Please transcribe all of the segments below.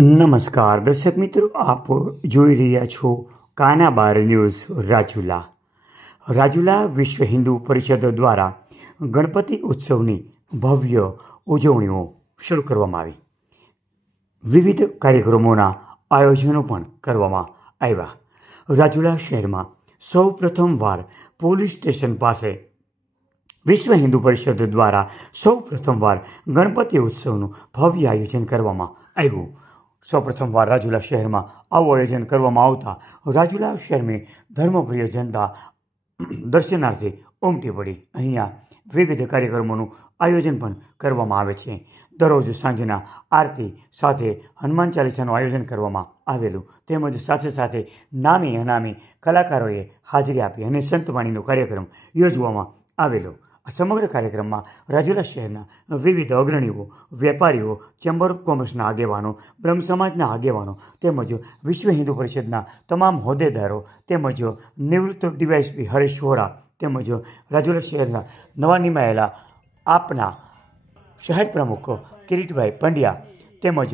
નમસ્કાર દર્શક મિત્રો, આપ જોઈ રહ્યા છો કાના બાર ન્યૂઝ રાજુલા વિશ્વ હિન્દુ પરિષદ દ્વારા ગણપતિ ઉત્સવની ભવ્ય ઉજવણીઓ શરૂ કરવામાં આવી. વિવિધ કાર્યક્રમોના આયોજનો પણ કરવામાં આવ્યા. રાજુલા શહેરમાં સૌ પ્રથમવાર પોલીસ સ્ટેશન પાસે વિશ્વ હિન્દુ પરિષદ દ્વારા સૌ પ્રથમવાર ગણપતિ ઉત્સવનું ભવ્ય આયોજન કરવામાં આવ્યું. સૌ પ્રથમવાર રાજુલા શહેરમાં આવું આયોજન કરવામાં આવતા રાજુલા શહેરની ધર્મપ્રિય જનતા દર્શનાર્થે ઉમટી પડી. અહીંયા વિવિધ કાર્યક્રમોનું આયોજન પણ કરવામાં આવે છે. દરરોજ સાંજના આરતી સાથે હનુમાન ચાલીસાનું આયોજન કરવામાં આવેલું, તેમજ સાથે સાથે નામી અનામી કલાકારોએ હાજરી આપી અને સંતવાણીનો કાર્યક્રમ યોજવામાં આવેલો. આ સમગ્ર કાર્યક્રમમાં રાજુલા શહેરના વિવિધ અગ્રણીઓ, વેપારીઓ, ચેમ્બર ઓફ કોમર્સના આગેવાનો, બ્રહ્મ સમાજના આગેવાનો તેમજ વિશ્વ હિન્દુ પરિષદના તમામ હોદ્દેદારો તેમજ નિવૃત્ત ડીવાયએસપી હરેશ વોરા તેમજ રાજુલા શહેરના નવા નિમાયેલા આપના શહેર પ્રમુખ કિરીટભાઈ પંડ્યા તેમજ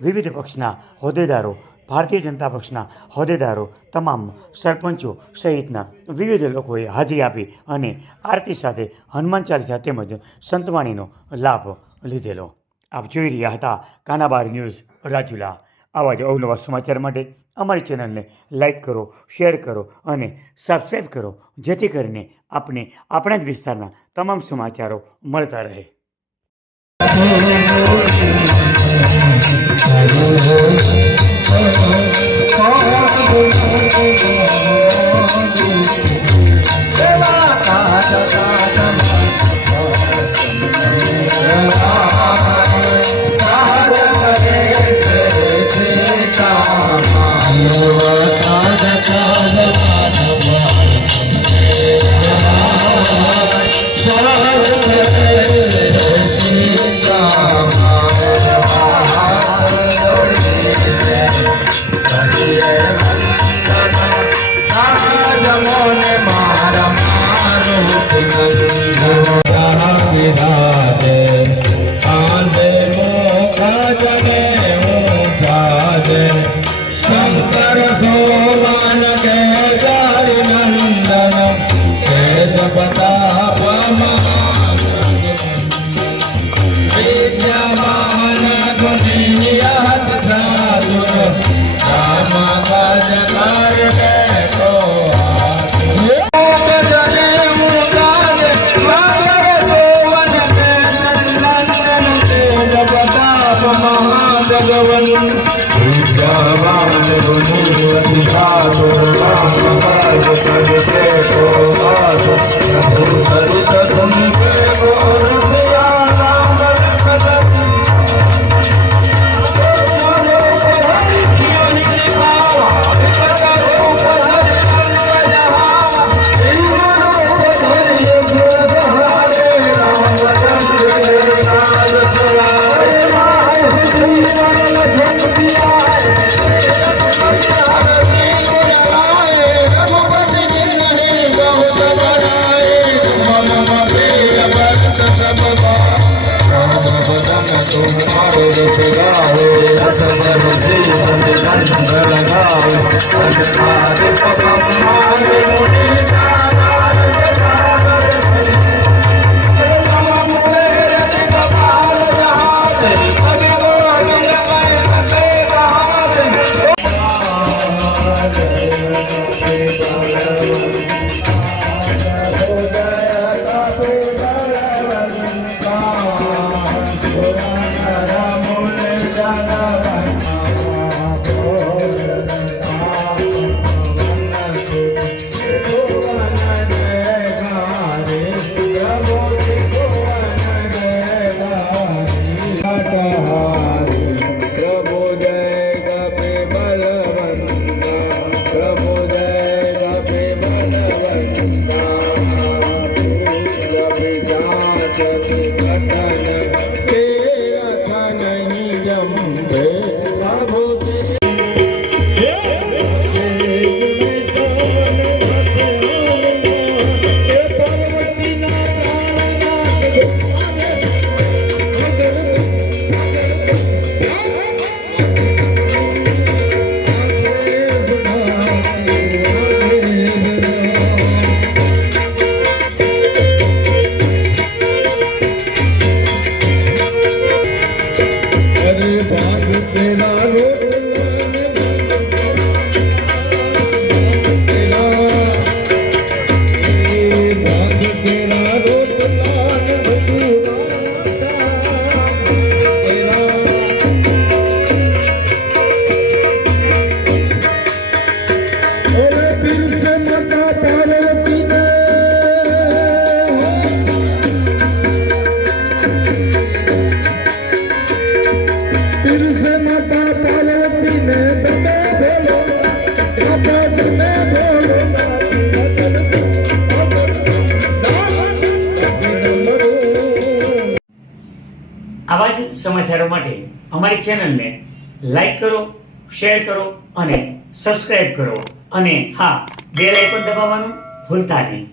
વિવિધ પક્ષના હોદ્દેદારો, ભારતીય જનતા પક્ષના હોદ્દેદારો, તમામ સરપંચો સહિતના વિવિધ લોકોએ હાજરી આપી અને આરતી સાથે હનુમાન ચાલીસા તેમજ સંતવાણીનો લાભ લીધેલો. આપ જોઈ રહ્યા હતા કાનાબાર ન્યૂઝ રાજુલા. આવા જ અવનવા સમાચાર માટે અમારી ચેનલને લાઈક કરો, શેર કરો અને સબસ્ક્રાઈબ કરો, જેથી કરીને આપને આપણા જ વિસ્તારના તમામ સમાચારો મળતા રહે. આવા જ સમાચારો માટે અમારી ચેનલને લાઈક કરો, શેર કરો અને સબસ્ક્રાઇબ કરો. અને હા, બેલ આઇકોન દબાવવાનું ભૂલતા નહીં.